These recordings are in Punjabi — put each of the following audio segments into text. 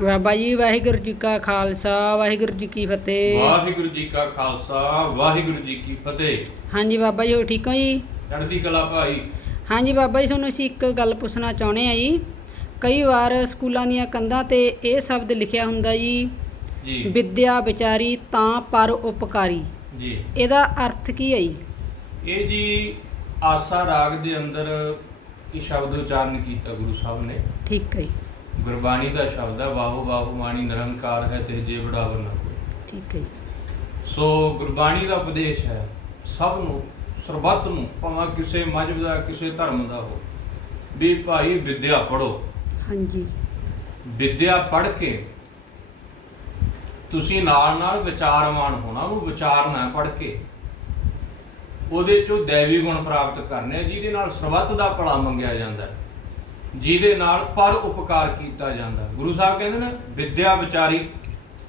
ਬਾਬਾ ਜੀ ਵਾਹਿਗੁਰੂ ਜੀ ਕਾ ਖਾਲਸਾ ਵਾਹਿਗੁਰੂ ਜੀ ਕੀ ਫਤਿਹ। ਵਾਹਿਗੁਰੂ ਜੀ ਕਾ ਖਾਲਸਾ ਵਾਹਿਗੁਰੂ ਜੀ ਕੀ ਫਤਿਹ। ਹਾਂਜੀ ਬਾਬਾ ਜੀ ਹੋ ਠੀਕ ਹੋ ਜੀ? ਚੜ੍ਹਦੀ ਕਲਾ ਭਾਈ। ਹਾਂਜੀ ਬਾਬਾ ਜੀ ਤੁਹਾਨੂੰ ਅਸੀਂ ਇੱਕ ਗੱਲ ਪੁੱਛਣਾ ਚਾਹੁੰਦੇ ਆ ਜੀ। ਕਈ ਵਾਰ ਸਕੂਲਾਂ ਦੀਆਂ ਕੰਧਾਂ ਤੇ ਇਹ ਸ਼ਬਦ ਲਿਖਿਆ ਹੁੰਦਾ ਜੀ ਜੀ। ਵਿਦਿਆ ਵਿਚਾਰੀ ਤਾਂ ਪਰ ਉਪਕਾਰੀ। ਜੀ। ਇਹਦਾ ਅਰਥ ਕੀ ਹੈ ਜੀ? ਇਹ ਜੀ ਆਸਾ ਰਾਗ ਦੇ ਅੰਦਰ ਇਹ ਸ਼ਬਦ ਉਚਾਰਨ ਕੀਤਾ ਗੁਰੂ ਸਾਹਿਬ ਨੇ। ਠੀਕ ਹੈ ਜੀ। ਗੁਰਬਾਣੀ ਦਾ ਸ਼ਬਦ ਹੈ ਵਾਹੋ ਵਾਹੋ ਬਾਣੀ ਨਿਰੰਕਾਰ ਹੈ ਤੇ ਜੇ ਬੜਾਵਰ ਨਾ ਕੋਈ। ਠੀਕ ਹੈ ਸੋ ਗੁਰਬਾਣੀ ਦਾ ਉਪਦੇਸ਼ ਹੈ ਸਭ ਨੂੰ ਸਰਬੱਤ ਨੂੰ ਭਾਵੇਂ ਕਿਸੇ ਮਜਬ ਦਾ ਕਿਸੇ ਧਰਮ ਦਾ ਹੋ ਵੀ ਭਾਈ ਵਿਦਿਆ ਪੜੋ ਹਾਂਜੀ। ਵਿਦਿਆ ਪੜ੍ਹ ਕੇ ਤੁਸੀਂ ਨਾਲ ਨਾਲ ਵਿਚਾਰਵਾਨ ਹੋਣਾ ਉਹ ਵਿਚਾਰਨਾ ਹੈ ਪੜ੍ਹ ਕੇ। ਉਹਦੇ ਚੋਂ ਦੇਵੀ ਗੁਣ ਪ੍ਰਾਪਤ ਕਰਨੇ ਜਿਹਦੇ ਨਾਲ ਸਰਬੱਤ ਦਾ ਭਲਾ ਮੰਗਿਆ ਜਾਂਦਾ ਹੈ, ਜਿਹਦੇ ਨਾਲ ਪਰ ਉਪਕਾਰ ਕੀਤਾ ਜਾਂਦਾ। ਗੁਰੂ ਸਾਹਿਬ ਕਹਿੰਦੇ ਨੇ, ਵਿਦਿਆ ਵਿਚਾਰੀ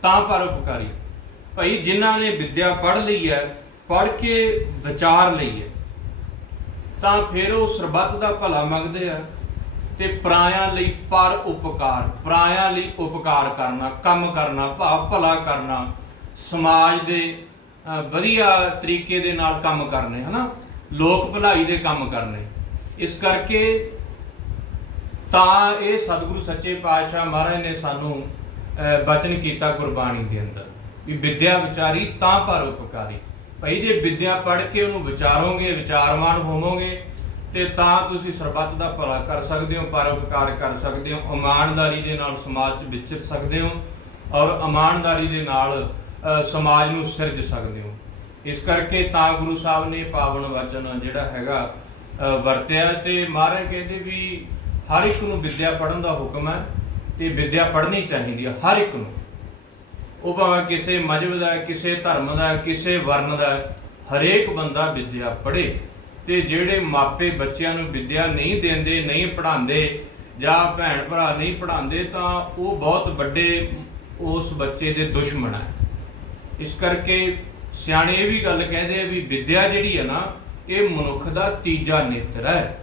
ਤਾਂ ਪਰ ਉਪਕਾਰੀ। ਭਾਈ ਜਿਨ੍ਹਾਂ ਨੇ ਵਿਦਿਆ ਪੜ੍ਹ ਲਈ ਹੈ, ਪੜ੍ਹ ਕੇ ਵਿਚਾਰ ਲਈ ਹੈ, ਤਾਂ ਫਿਰ ਉਹ ਸਰਬੱਤ ਦਾ ਭਲਾ ਮੰਗਦੇ ਆ ਤੇ ਪਰਾਇਆਂ ਲਈ ਪਰ ਉਪਕਾਰ, ਪਰਾਇਆਂ ਲਈ ਉਪਕਾਰ ਕਰਨਾ, ਕੰਮ ਕਰਨਾ, ਭਾਵ ਭਲਾ ਕਰਨਾ, ਸਮਾਜ ਦੇ ਵਧੀਆ ਤਰੀਕੇ ਦੇ ਨਾਲ ਕੰਮ ਕਰਨੇ, ਹਨਾ? ਲੋਕ ਭਲਾਈ ਦੇ ਕੰਮ ਕਰਨੇ। ਇਸ ਕਰਕੇ ਤਾਂ ਇਹ ਸਤਿਗੁਰੂ ਸੱਚੇ ਪਾਤਸ਼ਾਹ ਮਹਾਰਾਜ ਨੇ ਸਾਨੂੰ ਅ, ਬਚਨ ਕੀਤਾ ਗੁਰਬਾਣੀ ਦੇ ਅੰਦਰ ਵੀ ਵਿਦਿਆ ਵਿਚਾਰੀ ਤਾਂ ਪਰ ਉਪਕਾਰੀ। ਭਾਈ ਜੇ ਵਿਦਿਆ ਪੜ੍ਹ ਕੇ ਉਹਨੂੰ ਵਿਚਾਰੋਗੇ ਵਿਚਾਰਵਾਨ ਹੋਵੋਗੇ ਤੇ ਤਾਂ ਤੁਸੀਂ ਸਰਬੱਤ ਦਾ ਭਲਾ ਕਰ ਸਕਦੇ ਹੋ ਪਰਉਪਕਾਰ ਕਰ ਸਕਦੇ ਹੋ ਇਮਾਨਦਾਰੀ ਦੇ ਨਾਲ ਸਮਾਜ 'ਚ ਵਿਚਰ ਸਕਦੇ ਹੋ ਔਰ ਇਮਾਨਦਾਰੀ ਦੇ ਨਾਲ ਸਮਾਜ ਨੂੰ ਸਿਰਜ ਸਕਦੇ ਹੋ। ਇਸ ਕਰਕੇ ਤਾਂ ਗੁਰੂ ਸਾਹਿਬ ਨੇ ਪਾਵਨ ਵਚਨ ਜਿਹੜਾ ਹੈਗਾ ਵਰਤਿਆ ਤੇ ਮਹਾਰਾਜ ਕਹਿੰਦੇ ਵੀ ਹਰ ਇੱਕ ਨੂੰ ਵਿੱਦਿਆ ਪੜ੍ਹਨ ਦਾ ਹੁਕਮ ਹੈ ਤੇ ਵਿੱਦਿਆ ਪੜ੍ਹਨੀ ਚਾਹੀਦੀ ਹੈ ਹਰ ਇੱਕ ਨੂੰ। ਉਹ ਭਾਵੇਂ ਕਿਸੇ ਮਜਬ ਦਾ ਕਿਸੇ ਧਰਮ ਦਾ ਕਿਸੇ ਵਰਨ ਦਾ ਹਰੇਕ ਬੰਦਾ ਵਿੱਦਿਆ ਪੜ੍ਹੇ ਤੇ ਜਿਹੜੇ ਮਾਪੇ ਬੱਚਿਆਂ ਨੂੰ ਵਿੱਦਿਆ ਨਹੀਂ ਦਿੰਦੇ, ਨਹੀਂ ਪੜ੍ਹਾਉਂਦੇ ਜਾਂ ਭੈਣ ਭਰਾ ਨਹੀਂ ਪੜ੍ਹਾਉਂਦੇ, ਤਾਂ ਉਹ ਬਹੁਤ ਵੱਡੇ ਉਸ ਬੱਚੇ ਦੇ ਦੁਸ਼ਮਣ ਹੈ। ਇਸ ਕਰਕੇ ਸਿਆਣੇ ਇਹ ਵੀ ਗੱਲ ਕਹਿੰਦੇ ਆ ਵੀ ਵਿੱਦਿਆ ਜਿਹੜੀ ਹੈ ਨਾ, ਇਹ ਮਨੁੱਖ ਦਾ ਤੀਜਾ ਨੇਤਰ ਹੈ।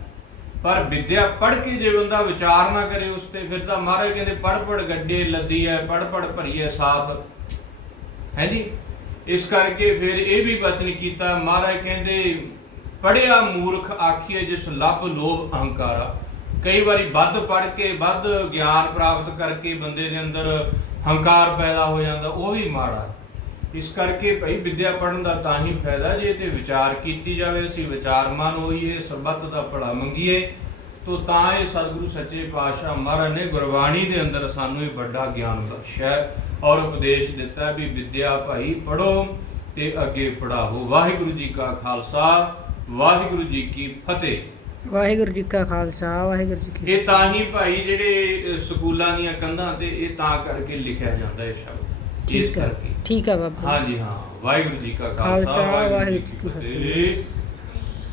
ਪਰ ਵਿਦਿਆ ਪੜ੍ਹ ਕੇ ਜੇ ਬੰਦਾ ਵਿਚਾਰ ਨਾ ਕਰੇ ਉਸ ਤੇ, ਫਿਰ ਤਾਂ ਮਹਾਰਾਜ ਕਹਿੰਦੇ ਪੜ ਪੜ ਗੱਡੇ ਲੱਦੀ ਹੈ ਪੜ ਪੜ ਭਰੀਏ ਸਾਥ ਹੈ ਜੀ? ਇਸ ਕਰਕੇ ਫਿਰ ਇਹ ਵੀ ਬਚਨ ਕੀਤਾ, ਮਹਾਰਾਜ ਕਹਿੰਦੇ ਪੜਿਆ ਮੂਰਖ ਆਖੀਏ ਜਿਸ ਲੱਭ ਲੋਭ ਅਹੰਕਾਰਾ। ਕਈ ਵਾਰੀ ਵੱਧ ਪੜ ਕੇ, ਵੱਧ ਗਿਆਨ ਪ੍ਰਾਪਤ ਕਰਕੇ ਬੰਦੇ ਦੇ ਅੰਦਰ ਹੰਕਾਰ ਪੈਦਾ ਹੋ ਜਾਂਦਾ, ਉਹ ਵੀ ਮਾੜਾ। ਇਸ ਕਰਕੇ ਭਾਈ ਵਿਦਿਆ ਪੜਨ ਦਾ ਤਾਂ ਹੀ ਫਾਇਦਾ ਜੇ ਤੇ ਵਿਚਾਰ ਕੀਤੀ ਜਾਵੇ ਅਸੀਂ ਵਿਚਾਰਮਾਨ ਹੋਈਏ ਸਰਬੱਤ ਦਾ ਭਲਾ ਮੰਗੀਏ ਤੋ ਤਾਂ ਇਹ ਸਤਿਗੁਰੂ ਸੱਚੇ ਪਾਤਸ਼ਾਹ ਮਹਾਰਾਜ ਨੇ ਗੁਰਬਾਣੀ ਦੇ ਅੰਦਰ ਸਾਨੂੰ ਇਹ ਵੱਡਾ ਗਿਆਨ ਬਖਸ਼ਿਆ ਔਰ ਉਪਦੇਸ਼ ਦਿੱਤਾ ਵੀ ਵਿਦਿਆ ਭਾਈ ਪੜੋ ਤੇ ਅੱਗੇ ਪੜਾਓ ਵਾਹਿਗੁਰੂ ਜੀ ਕਾ ਖਾਲਸਾ ਵਾਹਿਗੁਰੂ ਜੀ ਕੀ ਫਤਿਹ। ਵਾਹਿਗੁਰੂ ਜੀ ਕਾ ਖਾਲਸਾ ਵਾਹਿਗੁਰੂ ਜੀ ਕੀ ਇਹ ਤਾਂ ਹੀ ਭਾਈ ਜਿਹੜੇ ਸਕੂਲਾਂ ਦੀਆਂ ਕੰਧਾਂ ਤੇ ਇਹ ਤਾਂ ਕਰਕੇ ਲਿਖਿਆ ਜਾਂਦਾ ਇਹ ਸ਼ਬਦ। ਠੀਕ ਹੈ। ਠੀਕ ਹੈ ਬਾਬਾ। ਹਾਂਜੀ ਹਾਂ। ਵਾਹਿਗੁਰੂ ਜੀ ਕਾ ਖਾਲਸਾ, ਖਾਲਸਾ ਵਾਹਿਗੁਰੂ ਜੀ ਕੀ ਫਤਿਹ।